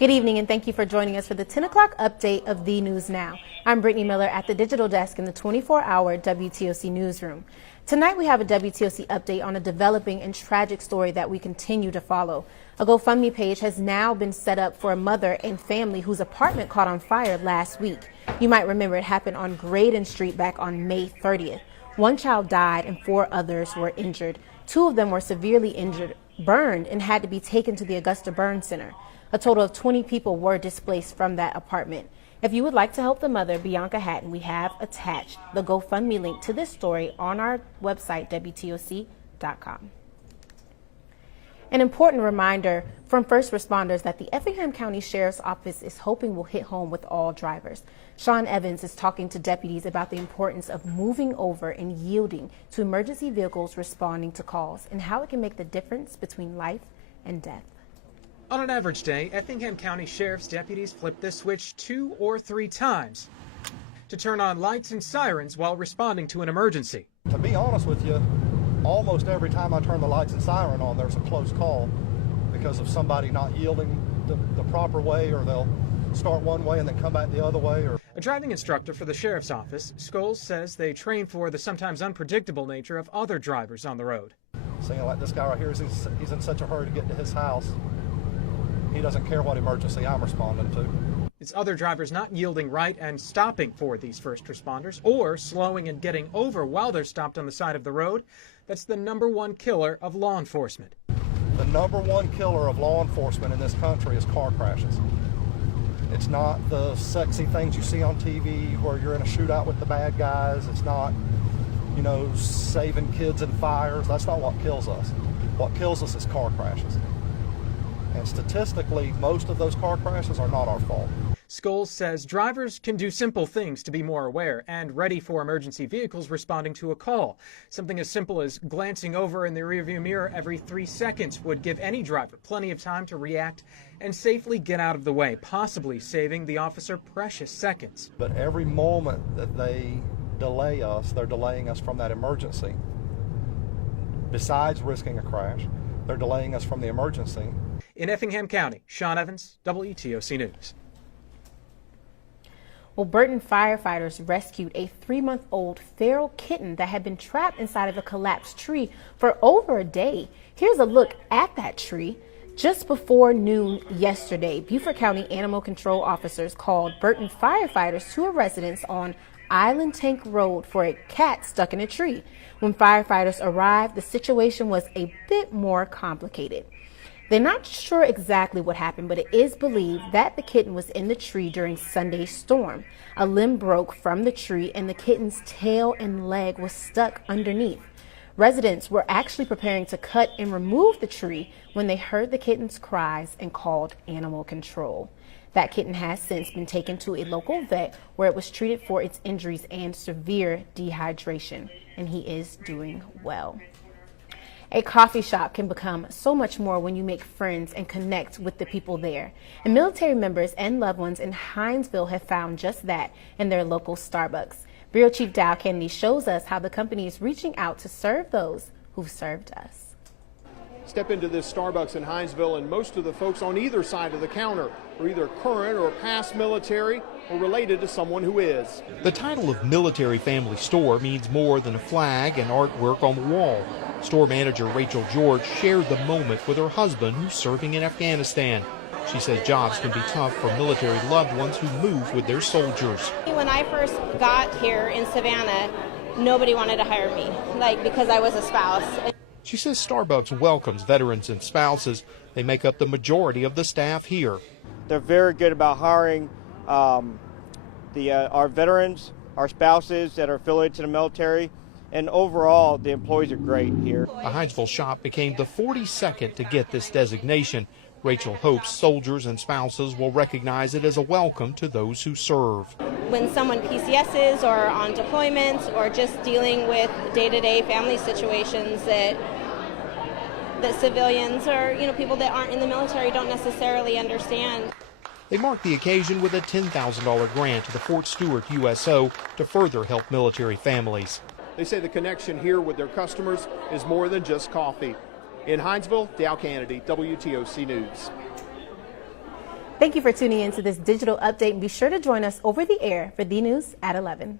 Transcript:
Good evening and thank you for joining us for the 10 o'clock update of The News Now. I'm Brittany Miller at the digital desk in the 24-hour WTOC newsroom. Tonight we have a WTOC update on a developing and tragic story that we continue to follow. A GoFundMe page has now been set up for a mother and family whose apartment caught on fire last week. You might remember it happened on Graydon Street back on May 30th. One child died and 4 others were injured. 2 of them were severely injured, burned, and had to be taken to the Augusta Burn Center. A total of 20 people were displaced from that apartment. If you would like to help the mother, Bianca Hatton, we have attached the GoFundMe link to this story on our website, WTOC.com. An important reminder from first responders that the Effingham County Sheriff's Office is hoping will hit home with all drivers. Sean Evans is talking to deputies about the importance of moving over and yielding to emergency vehicles responding to calls and how it can make the difference between life and death. On an average day, Effingham County Sheriff's deputies flip this switch 2 or 3 times to turn on lights and sirens while responding to an emergency. To be honest with you, almost every time I turn the lights and siren on, there's a close call because of somebody not yielding the proper way, or they'll start one way and then come back the other way. A driving instructor for the Sheriff's Office, Scholes says they train for the sometimes unpredictable nature of other drivers on the road. Seeing like this guy right here, he's in such a hurry to get to his house. He doesn't care what emergency I'm responding to. It's other drivers not yielding right and stopping for these first responders, or slowing and getting over while they're stopped on the side of the road. That's the #1 killer of law enforcement. The #1 killer of law enforcement in this country is car crashes. It's not the sexy things you see on TV where you're in a shootout with the bad guys. It's not, you know, saving kids in fires. That's not what kills us. What kills us is car crashes. And statistically, most of those car crashes are not our fault. Scholes says drivers can do simple things to be more aware and ready for emergency vehicles responding to a call. Something as simple as glancing over in the rearview mirror every 3 seconds would give any driver plenty of time to react and safely get out of the way, possibly saving the officer precious seconds. But every moment that they delay us, they're delaying us from that emergency. Besides risking a crash, they're delaying us from the emergency. In Effingham County, Sean Evans, WTOC News. Well, Burton firefighters rescued a 3-month-old feral kitten that had been trapped inside of a collapsed tree for over a day. Here's a look at that tree. Just before noon yesterday, Beaufort County Animal Control officers called Burton firefighters to a residence on Island Tank Road for a cat stuck in a tree. When firefighters arrived, the situation was a bit more complicated. They're not sure exactly what happened, but it is believed that the kitten was in the tree during Sunday's storm. A limb broke from the tree and the kitten's tail and leg was stuck underneath. Residents were actually preparing to cut and remove the tree when they heard the kitten's cries and called animal control. That kitten has since been taken to a local vet where it was treated for its injuries and severe dehydration, and he is doing well. A coffee shop can become so much more when you make friends and connect with the people there. And military members and loved ones in Hinesville have found just that in their local Starbucks. Bureau Chief Dow Kennedy shows us how the company is reaching out to serve those who've served us. Step into this Starbucks in Hinesville, and most of the folks on either side of the counter are either current or past military or related to someone who is. The title of Military Family Store means more than a flag and artwork on the wall. Store manager Rachel George shared the moment with her husband, who's serving in Afghanistan. She says jobs can be tough for military loved ones who move with their soldiers. When I first got here in Savannah, nobody wanted to hire me, because I was a spouse. She says Starbucks welcomes veterans and spouses. They make up the majority of the staff here. They're very good about hiring our veterans, our spouses that are affiliated to the military, and overall the employees are great here. The Hinesville shop became the 42nd to get this designation. Rachel hopes soldiers and spouses will recognize it as a welcome to those who serve. When someone PCSs or on deployments or just dealing with day-to-day family situations that civilians or people that aren't in the military don't necessarily understand. They marked the occasion with a $10,000 grant to the Fort Stewart USO to further help military families. They say the connection here with their customers is more than just coffee. In Hinesville, Dow Kennedy, WTOC News. Thank you for tuning in to this digital update, and be sure to join us over the air for the news at 11.